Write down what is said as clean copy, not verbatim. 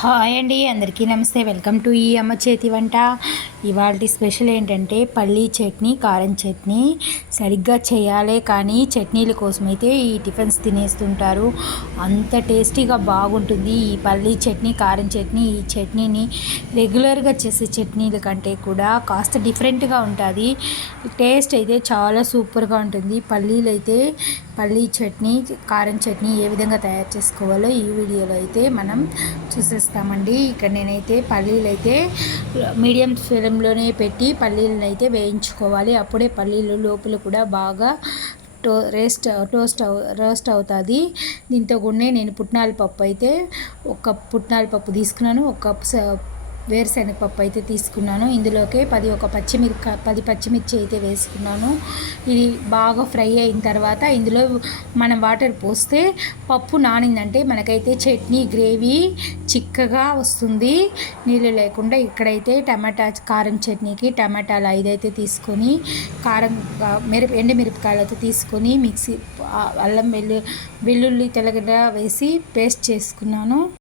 Hi అండి, అందరికీ నమస్తే. వెల్కమ్ టు ఈ అమ్మ చేతి వంట. ఇవాళ స్పెషల్ ఏంటంటే పల్లీ చట్నీ, కారం చట్నీ. సరిగ్గా చేయాలి కానీ చట్నీల కోసమైతే ఈ టిఫిన్స్ తినేస్తుంటారు. అంత టేస్టీగా బాగుంటుంది ఈ పల్లీ చట్నీ, కారం చట్నీ. ఈ చట్నీని రెగ్యులర్గా చేసే చట్నీల కంటే కూడా కాస్త డిఫరెంట్గా ఉంటుంది. టేస్ట్ అయితే చాలా సూపర్గా ఉంటుంది. పల్లీ చట్నీ, కారం చట్నీ ఏ విధంగా తయారు చేసుకోవాలో ఈ వీడియోలో అయితే మనం చూసేస్తామండి. ఇక్కడ నేనైతే పల్లీలు అయితే మీడియం ఫ్లేమ్లోనే పెట్టి పల్లీలను అయితే వేయించుకోవాలి. అప్పుడే పల్లీలు లోపల కూడా బాగా రోస్ట్ అవుతుంది. దీంతో కూడా నేను పుట్నాల పప్పు అయితే ఒక పుట్నాల పప్పు తీసుకున్నాను, ఒక కప్పు వేరుశనగపప్పు అయితే తీసుకున్నాను. ఇందులోకి 10 పచ్చిమిర్చి అయితే వేసుకున్నాను. ఇది బాగా ఫ్రై అయిన తర్వాత ఇందులో మనం వాటర్ పోస్తే పప్పు నానిందంటే మనకైతే చట్నీ గ్రేవీ చిక్కగా వస్తుంది, నీళ్ళు లేకుండా. ఇక్కడైతే కారం చట్నీకి టమాటాలు 5 అయితే తీసుకొని కారం ఎండుమిరపకాయలు అయితే తీసుకొని మిక్సీ అల్లం వెల్లుల్లి తెల్లగడ్డ వేసి పేస్ట్ చేసుకున్నాను.